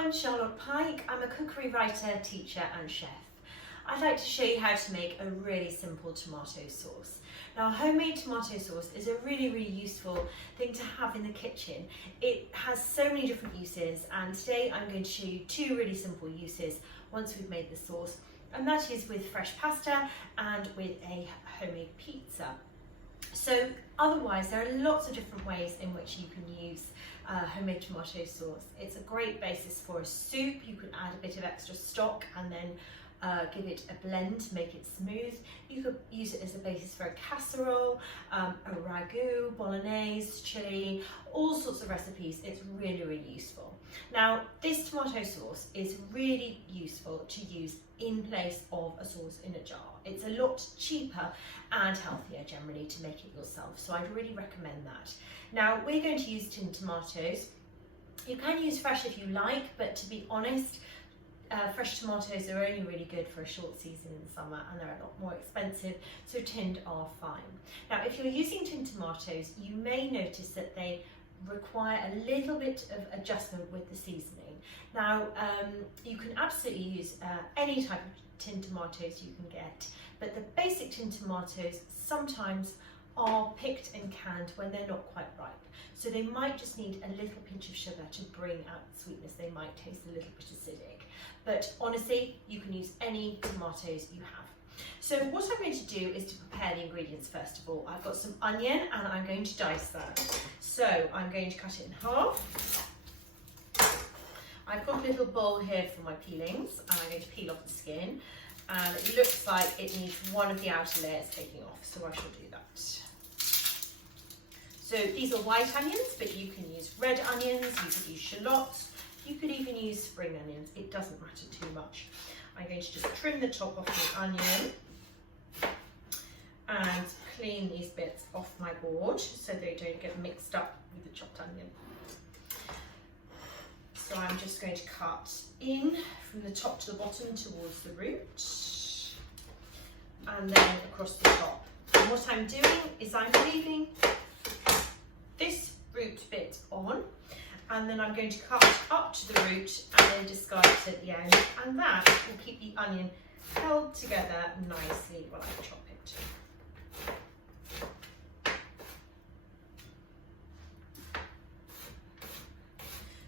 I'm Charlotte Pike. I'm a cookery writer, teacher and chef. I'd like to show you how to make a really simple tomato sauce. Now, homemade tomato sauce is a really useful thing to have in the kitchen. It has so many different uses, and today I'm going to show you two really simple uses once we've made the sauce, and that is with fresh pasta and with a homemade pizza. So otherwise, there are lots of different ways in which you can use homemade tomato sauce. It's a great basis for a soup. You can add a bit of extra stock and then give it a blend to make it smooth. You could use it as a basis for a casserole, a ragu, bolognese, chilli, all sorts of recipes. It's really useful. Now, this tomato sauce is really useful to use in place of a sauce in a jar. It's a lot cheaper and healthier generally to make it yourself, so I'd really recommend that. Now, we're going to use tinned tomatoes. You can use fresh if you like, but to be honest, fresh tomatoes are only really good for a short season in summer, and they're a lot more expensive, so tinned are fine. Now, if you're using tinned tomatoes, you may notice that they require a little bit of adjustment with the seasoning. Now, you can absolutely use any type of tinned tomatoes you can get, but the basic tinned tomatoes sometimes are picked and canned when they're not quite ripe. So they might just need a little pinch of sugar to bring out the sweetness. They might taste a little bit acidic. But honestly, you can use any tomatoes you have. So what I'm going to do is to prepare the ingredients first of all. I've got some onion and I'm going to dice that. So I'm going to cut it in half. I've got a little bowl here for my peelings, and I'm going to peel off the skin. And it looks like it needs one of the outer layers taking off, so I shall do that. So these are white onions, but you can use red onions, you could use shallots, you could even use spring onions. It doesn't matter too much. I'm going to just trim the top off the onion and clean these bits off my board so they don't get mixed up with the chopped onion. So I'm just going to cut in from the top to the bottom towards the root and then across the top. And what I'm doing is I'm leaving this root bit on, and then I'm going to cut up to the root and then discard it at the end, and that will keep the onion held together nicely while I chop it.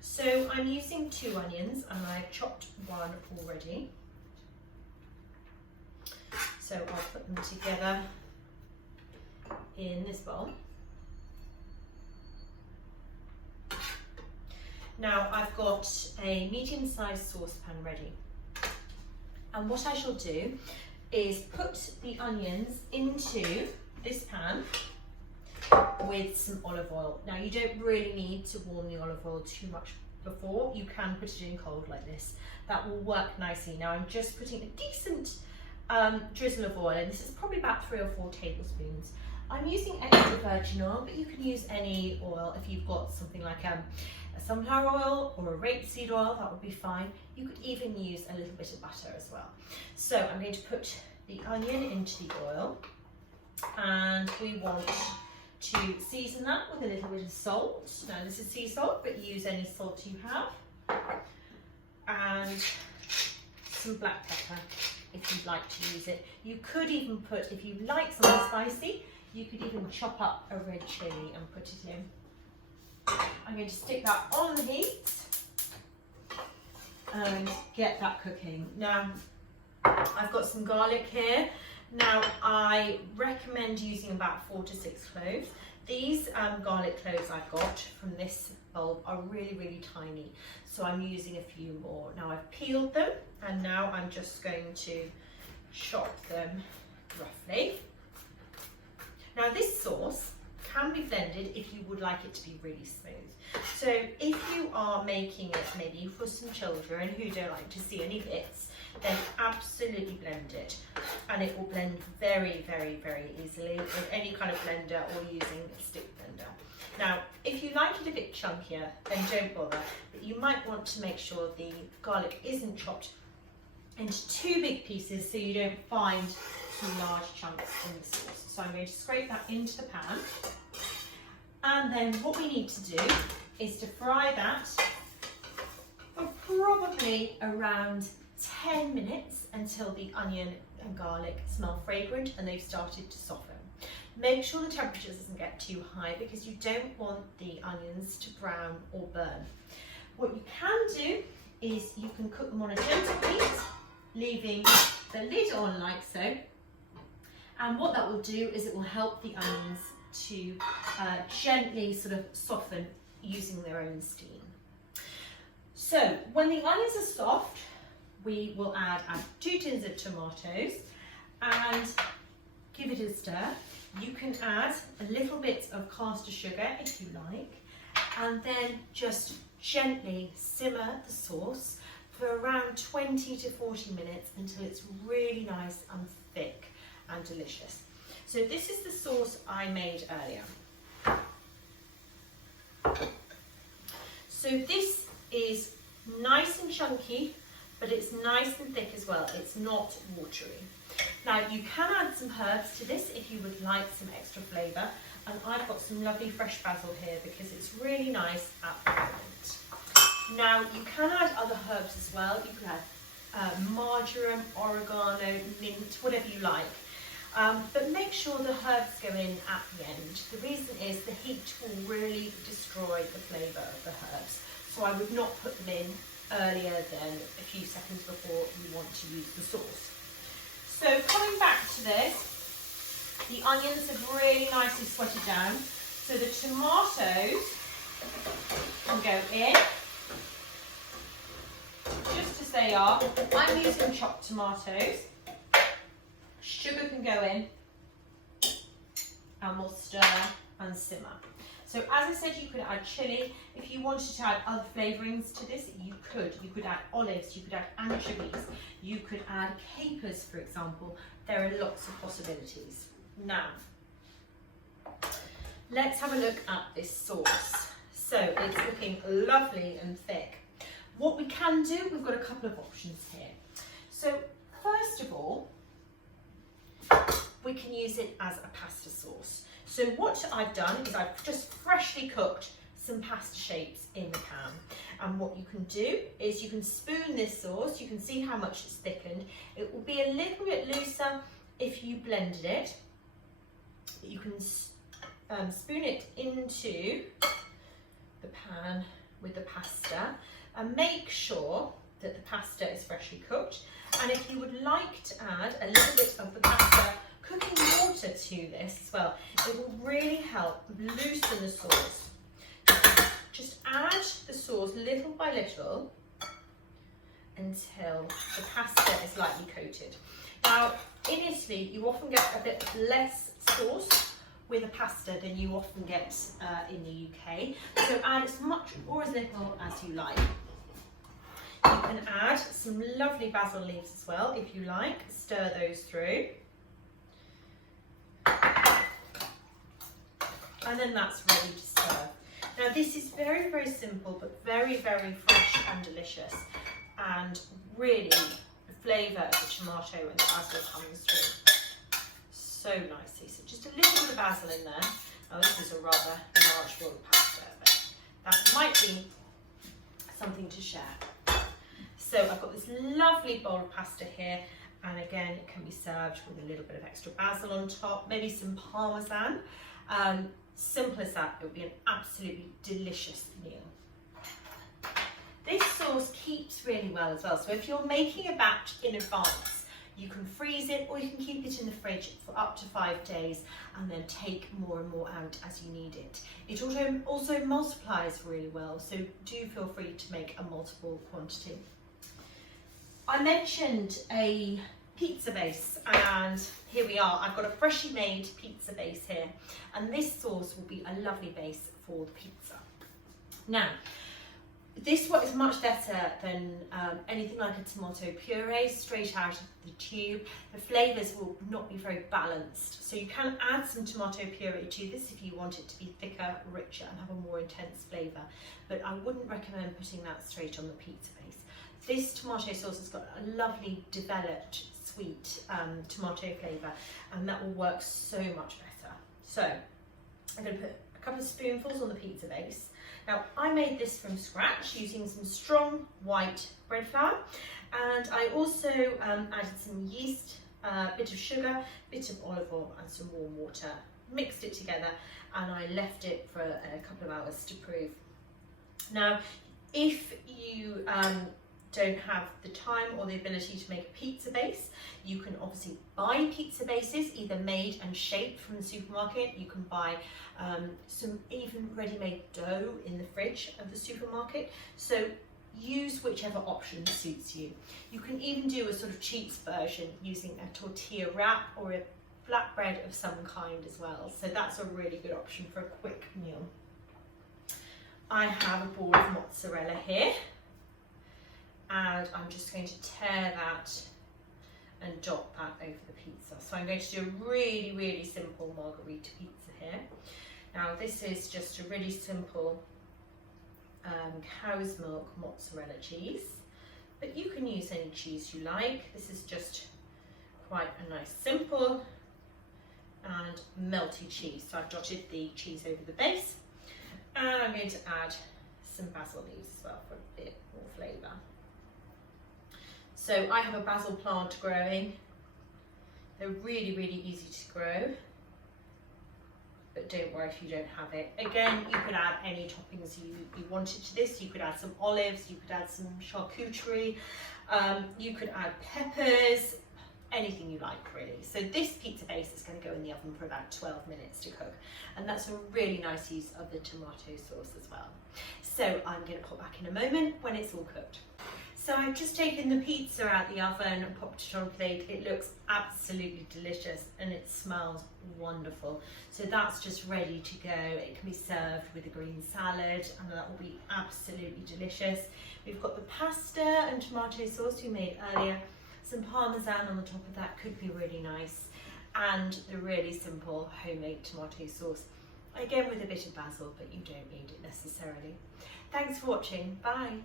So I'm using 2 onions and I've chopped one already. So I'll put them together in this bowl. Now I've got a medium-sized saucepan ready. And what I shall do is put the onions into this pan with some olive oil. Now, you don't really need to warm the olive oil too much before. You can put it in cold like this. That will work nicely. Now I'm just putting a decent drizzle of oil, and this is probably about 3 or 4 tablespoons. I'm using extra virgin oil, but you can use any oil. If you've got something like a sunflower oil or a rapeseed oil, that would be fine. You could even use a little bit of butter as well. So I'm going to put the onion into the oil, and we want to season that with a little bit of salt. Now, this is sea salt, but use any salt you have, and some black pepper if you'd like to use it. You could even put, if you like something spicy, you could even chop up a red chilli and put it in. I'm going to stick that on the heat and get that cooking. Now, I've got some garlic here. Now, I recommend using about 4 to 6 cloves. These garlic cloves I've got from this bulb are really tiny, so I'm using a few more. Now, I've peeled them, and now I'm just going to chop them roughly. Now, this sauce can be blended if you would like it to be really smooth. So if you are making it maybe for some children who don't like to see any bits, then absolutely blend it, and it will blend very easily with any kind of blender or using a stick blender. Now, if you like it a bit chunkier, then don't bother, but you might want to make sure the garlic isn't chopped into too big pieces so you don't find some large chunks in the sauce. So I'm going to scrape that into the pan, and then what we need to do is to fry that for probably around 10 minutes until the onion and garlic smell fragrant and they've started to soften. Make sure the temperature doesn't get too high because you don't want the onions to brown or burn. What you can do is you can cook them on a gentle heat, leaving the lid on like so. And what that will do is it will help the onions to gently sort of soften using their own steam. So when the onions are soft, we will add 2 tins of tomatoes and give it a stir. You can add a little bit of caster sugar if you like, and then just gently simmer the sauce for around 20 to 40 minutes until it's really nice and thick and delicious. So this is the sauce I made earlier. So this is nice and chunky, but it's nice and thick as well. It's not watery. Now you can add some herbs to this if you would like some extra flavour, and I've got some lovely fresh basil here because it's really nice at the moment. Now you can add other herbs as well. You can add marjoram, oregano, mint, whatever you like. But make sure the herbs go in at the end. The reason is the heat will really destroy the flavour of the herbs. So I would not put them in earlier than a few seconds before you want to use the sauce. So coming back to this, the onions have really nicely sweated down. So the tomatoes can go in, just as they are. I'm using chopped tomatoes. Sugar can go in, and we'll stir and simmer. So as I said, you could add chilli. If you wanted to add other flavourings to this, you could. You could add olives, you could add anchovies, you could add capers, for example. There are lots of possibilities. Now, let's have a look at this sauce. So it's looking lovely and thick. What we can do, we've got a couple of options here. So first of all, we can use it as a pasta sauce. So what I've done is I've just freshly cooked some pasta shapes in the pan. And what you can do is you can spoon this sauce. You can see how much it's thickened. It will be a little bit looser if you blended it. You can spoon it into the pan with the pasta and make sure that the pasta is freshly cooked. And if you would like to add a little bit of the pasta cooking water to this as well, it will really help loosen the sauce. Just add the sauce little by little until the pasta is lightly coated. Now, in Italy, you often get a bit less sauce with a pasta than you often get in the UK. So add as much or as little as you like. You can add some lovely basil leaves as well if you like. Stir those through. And then that's ready to serve. Now this is very, very simple, but very, very fresh and delicious. And really, the flavour of the tomato and the basil comes through so nicely. So just a little bit of basil in there. Now this is a rather large bowl of pasta, but that might be something to share. So I've got this lovely bowl of pasta here, and again it can be served with a little bit of extra basil on top, maybe some parmesan. Simple as that, it would be an absolutely delicious meal. This sauce keeps really well as well, so if you're making a batch in advance, you can freeze it or you can keep it in the fridge for up to 5 days and then take more and more out as you need it. It also multiplies really well, so do feel free to make a multiple quantity. I mentioned a pizza base, and here we are. I've got a freshly made pizza base here, and this sauce will be a lovely base for the pizza. Now, this one is much better than anything like a tomato puree straight out of the tube. The flavours will not be very balanced, so you can add some tomato puree to this if you want it to be thicker, richer and have a more intense flavour, but I wouldn't recommend putting that straight on the pizza base. This tomato sauce has got a lovely developed sweet tomato flavour, and that will work so much better. So I'm going to put a couple of spoonfuls on the pizza base. Now I made this from scratch using some strong white bread flour, and I also added some yeast, a bit of sugar, a bit of olive oil and some warm water, mixed it together, and I left it for a couple of hours to prove. Now if you don't have the time or the ability to make a pizza base, you can obviously buy pizza bases, either made and shaped from the supermarket. You can buy some even ready-made dough in the fridge of the supermarket. So use whichever option suits you. You can even do a sort of cheats version using a tortilla wrap or a flatbread of some kind as well. So that's a really good option for a quick meal. I have a ball of mozzarella here, and I'm just going to tear that and dot that over the pizza. So I'm going to do a really, really simple margherita pizza here. Now this is just a really simple cow's milk mozzarella cheese, but you can use any cheese you like. This is just quite a nice simple and melty cheese. So I've dotted the cheese over the base, and I'm going to add some basil leaves as well for a bit more flavour. So I have a basil plant growing. They're really, really easy to grow, but don't worry if you don't have it. Again, you could add any toppings you wanted to this. You could add some olives, you could add some charcuterie, you could add peppers, anything you like really. So this pizza base is going to go in the oven for about 12 minutes to cook, and that's a really nice use of the tomato sauce as well. So I'm going to pop back in a moment when it's all cooked. So I've just taken the pizza out the oven and popped it on a plate. It looks absolutely delicious and it smells wonderful. So that's just ready to go. It can be served with a green salad and that will be absolutely delicious. We've got the pasta and tomato sauce we made earlier. Some parmesan on the top of that could be really nice. And the really simple homemade tomato sauce. Again with a bit of basil, but you don't need it necessarily. Thanks for watching. Bye.